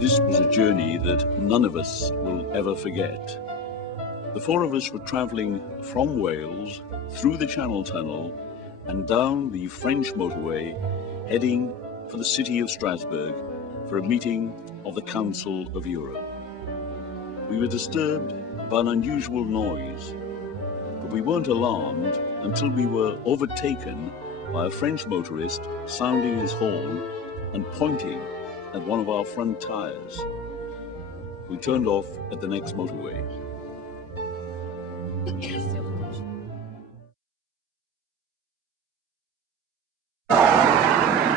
This was a journey that none of us will ever forget. The four of us were travelling from Wales through the Channel Tunnel and down the French motorway, heading for the city of Strasbourg for a meeting of the Council of Europe. We were disturbed by an unusual noise, but we weren't alarmed until we were overtaken by a French motorist sounding his horn and pointing at one of our front tyres. We turned off at the next motorway.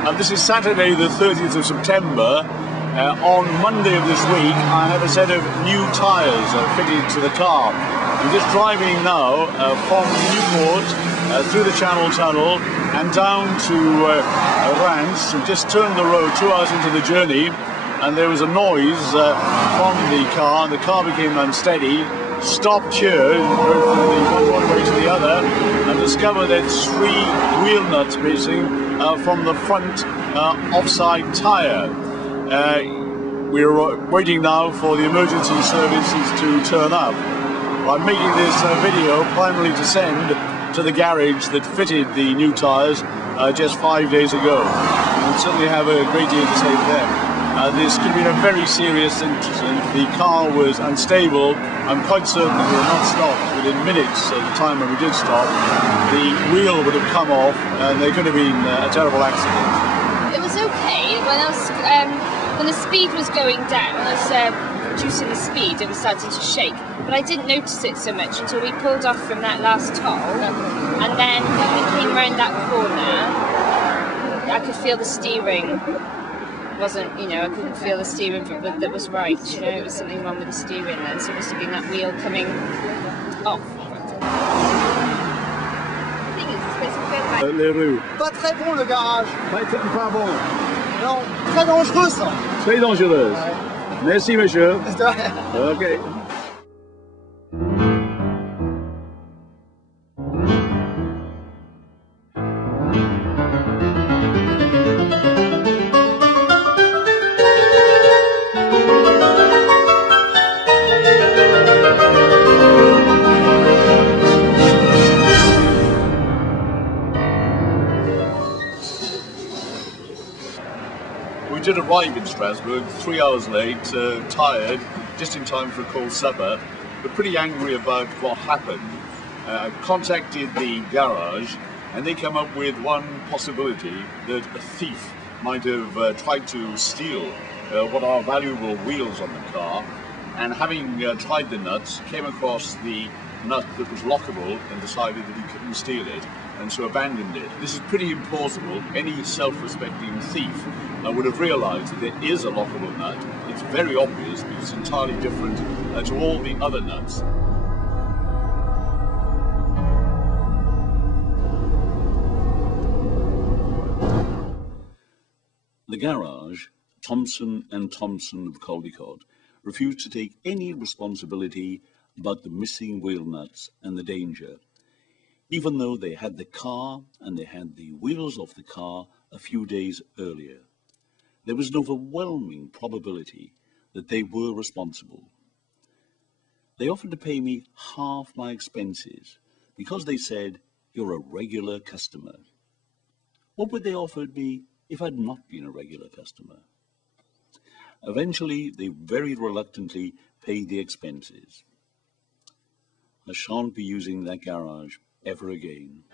And this is Saturday the 30th of September. On Monday of this week I had a set of new tyres fitted to the car. I'm just driving now from Newport through the Channel Tunnel and down to Reims. We just turned the road 2 hours into the journey and there was a noise from the car. The car became unsteady, stopped here, rode from one way to the other and discovered that 3 wheel nuts missing from the front offside tyre. We're waiting now for the emergency services to turn up. I'm making this video primarily to send to the garage that fitted the new tyres just 5 days ago. We certainly have a great deal to say to them. This could have been a very serious incident. The car was unstable. I'm quite certain that we were not stopped within minutes of the time when we did stop. The wheel would have come off and there could have been a terrible accident. It was okay. When the speed was going down, I was reducing the speed, it was starting to shake. But I didn't notice it so much until we pulled off from that last toll. And then when we came around that corner, I could feel the steering wasn't, I couldn't feel the steering that was right. It was something wrong with the steering then, so it must have been that wheel coming off. Les rues. Pas très bon le garage. Pas bon. Non, très dangereux ça. Très dangereuse. Ouais. Merci monsieur. Ouais. Okay. We did arrive in Strasbourg 3 hours late, tired, just in time for a cold supper, but pretty angry about what happened. I contacted the garage and they came up with one possibility, that a thief might have tried to steal what are valuable wheels on the car, and having tried the nuts, came across the nut that was lockable and decided that he couldn't steal it, and so abandoned it. This is pretty implausible. Any self-respecting thief would have realized that there is a lockable nut. It's very obvious because it's entirely different to all the other nuts. The garage, Thompson and Thompson of Caldecott, refused to take any responsibility about the missing wheel nuts and the danger, even though they had the car and they had the wheels of the car a few days earlier. There was an overwhelming probability that they were responsible. They offered to pay me half my expenses because they said, "You're a regular customer." What would they offer me if I'd not been a regular customer? Eventually, they very reluctantly paid the expenses. I shan't be using that garage ever again.